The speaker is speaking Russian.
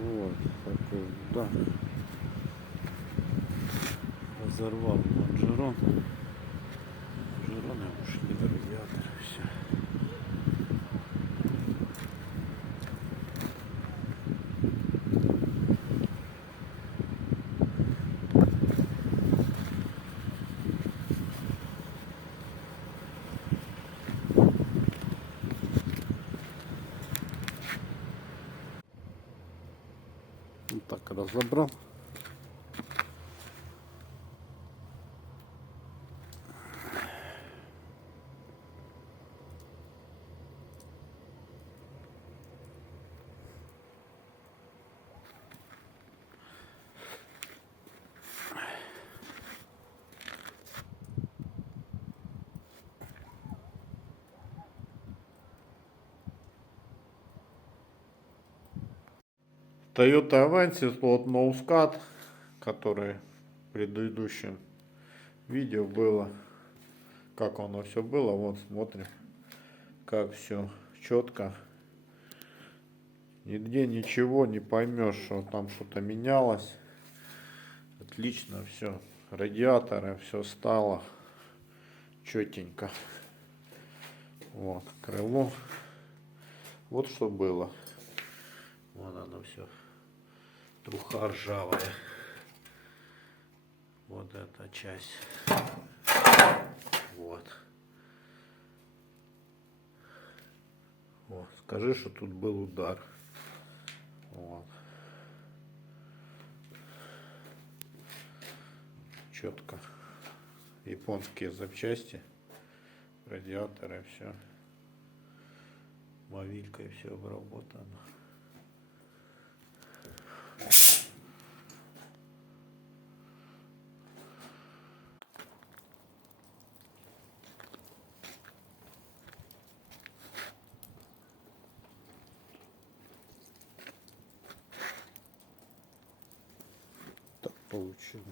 Вот такой удар. Разорвал лонжерон. Лонжероны ушли, радиаторы, все. Вот так разобрал. Toyota Avensis, вот ноускат, который в предыдущем видео было, как оно все было. Вот смотрим, как все четко. Нигде ничего не поймешь, что там что-то менялось. Отлично все. Радиаторы, все стало четенько. Вот крыло. Вот что было. Вон оно все. Труха ржавая. Вот эта часть. Вот. Вот. Скажи, что тут был удар. Вот. Четко. Японские запчасти. Радиаторы, все. Мовилькой все обработано. Так получилось.